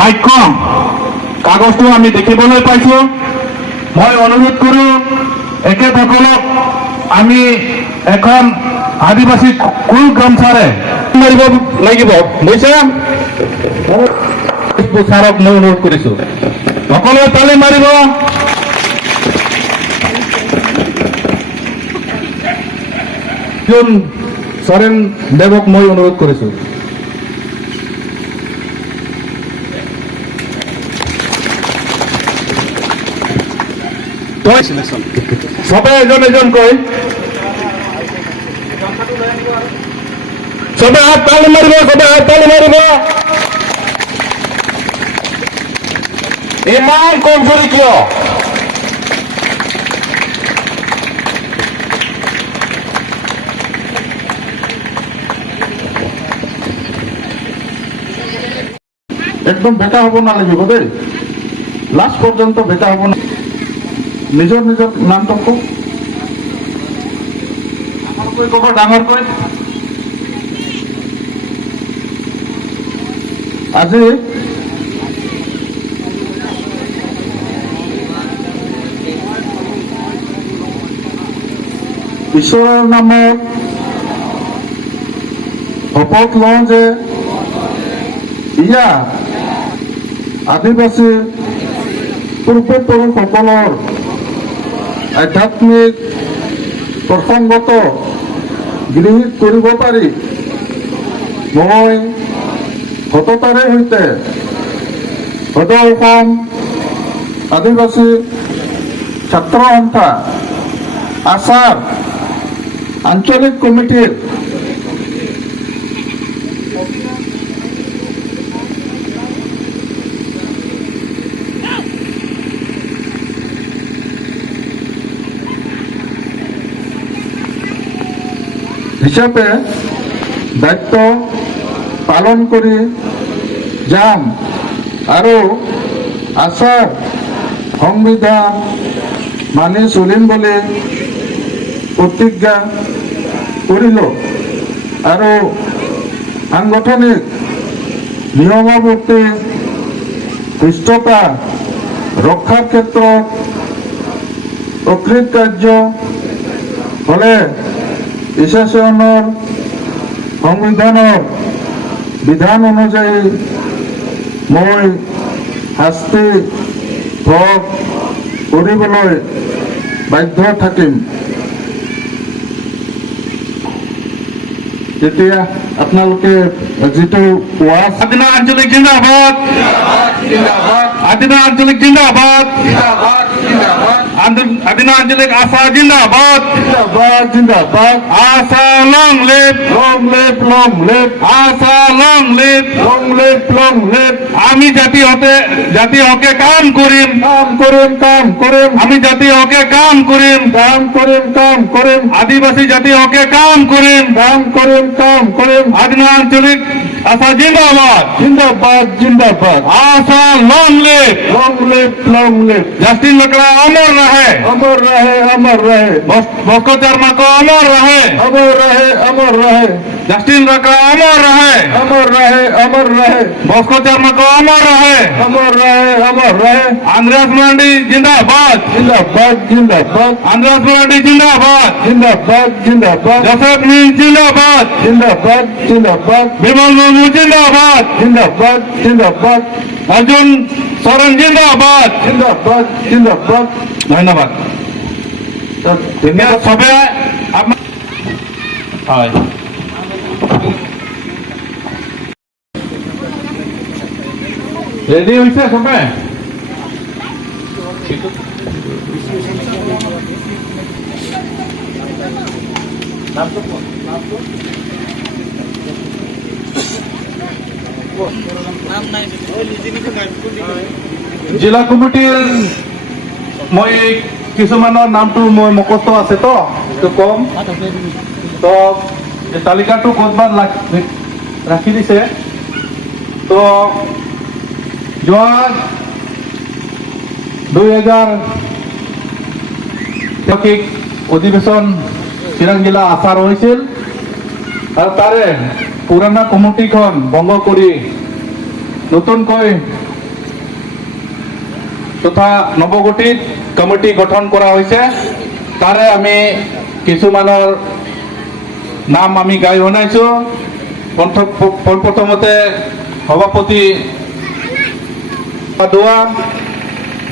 বাক্য কাগজটো আমি দেখিবলৈ পাইছো। মই অনুৰোধ কৰো এখেতসকলক আমি এখন আদিবাসী কুল গামছাৰে মাৰিব লাগিব, বুজিছে? ছাৰক মই অনুৰোধ কৰিছো, সকলোৱে তালি মাৰিব। সৰেন দেৱক মই অনুৰোধ কৰিছো। সবে এজন এজনকৈ সবে হাত তালি মাৰিব, সবে হাত তালি মাৰিব। ইমান কমজোৰি কিয়? একদম বেকা হ'ব নালাগিব দেই, লাষ্ট পৰ্যন্ত বেকা হ'ব না। নিজৰ নিজৰ নামটো কওক, ডাঙৰকৈ ক'ব, ডাঙৰকৈ। আজি ঈশ্বৰৰ নামত শপত লওঁ যে ইয়াত আদিবাসী পূৰ্বপুৰুষসকলৰ আধ্যাত্মিক প্ৰসংগত গৃহীত কৰিব পাৰি মই সততাৰে সৈতে সদৌ অসম আদিবাসী ছাত্ৰ সন্থা আছাৰ আঞ্চলিক কমিটিৰ হিচাপে দায়িত্ব পালন কৰি যাম আৰু আচাৰ সংবিধান মানি চলিম বুলি প্ৰতিজ্ঞা কৰিলোঁ আৰু সাংগঠনিক নিয়মাৱলী সুস্থতা ৰক্ষাৰ ক্ষেত্ৰত অকৃতকাৰ্য হ'লে শাসনৰ সংবিধানৰ বিধান অনুযায়ী মই শাস্তি ভোগ কৰিবলৈ বাধ্য থাকিম। এতিয়া আপোনালোকে যিটো আদিনা আঞ্চলিক জিন্দাবাদ, আদিনা আঞ্চলিক জিন্দাবাদ, আদিনা আঞ্চলিক আশা জিন্দাবাদ, জিন্দাবাদ। আশা long live, long live, long live. আশা long live, long live, long live. আমি জাতি হকে কাম কৰিম, কাম কৰিম, কাম কৰিম। আমি জাতি হকে কাম কৰিম, কাম কৰিম, কাম কৰিম। আদিবাসী জাতি হকে কাম কৰিম, কাম কৰিম, কাম কৰিম। আদিনা আঞ্চলিক আশা জিন্দাবাদ, জিন্দাবাদ, জিন্দাবাদ। আশা long live, long live, long live. Justin Lakra अमर रहे, अमर रहे, अमर रहे। बस्को शर्मा को अमर रहे, अमर रहे, अमर रहे। जस्टिन लकड़ा अमर रहे, अमर रहे, अमर रहे। बस्को शर्मा को अमर रहे, अमर रहे, अमर रहे। आंद्रेस मरांडी जिंदाबाद, जिंदाबाद, जिंदाबाद। आंद्रेस मरांडी जिंदाबाद, जिंदाबाद, जिंदाबाद। जोसेफ मीन जिंदाबाद, जिंदाबाद, जिंदाबाद। विमल मुर्मू जिंदाबाद, जिंदाबाद, जिंदाबाद। अर्जुन सोरेन जिंदाबाद, जिंदाबाद, जिंदाबाद। धन्यवाद। सबे रेडी হৈছে সবে? জিলা কমিটিৰ মই কিছুমানৰ নামটো মই মুখস্থ আছে তো কম তো তালিকাটো ক'তবাত ৰাখি দিছে। তো যোৱা 2000 অধিবেশন চিৰাং জিলা আচাৰ হৈছিল আৰু তাৰে পুৰণা কমিটিখন ভংগ কৰি নতুনকৈ তথা নৱগঠিত কমিটি গঠন কৰা হৈছে। তাৰে আমি কিছুমানৰ নাম আমি গাই শুনাইছোঁ। প্ৰথমতে সভাপতি পাদুৱা,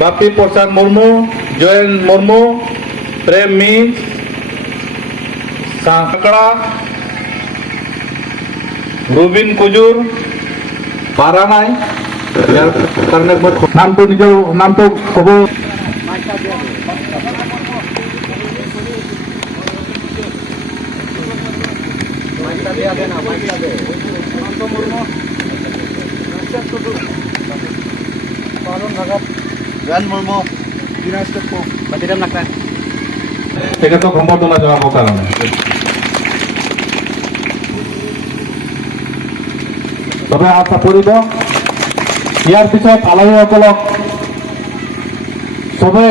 বাপি প্ৰসাদ মুৰ্মু, জয়ন মুৰ্মু, প্ৰেম মি, সাঁকড়া, ৰুবিন কুজুৰ, পাৰা নাই। ইয়াৰ কাৰণে মই নামটো নিজৰ নামটো ক'ব। তেখেতক সম্বৰ্ধনা জনাবৰ কাৰণে চবে হাত চাপৰিব। ইয়াৰ পিছত আলহীসকলক চবে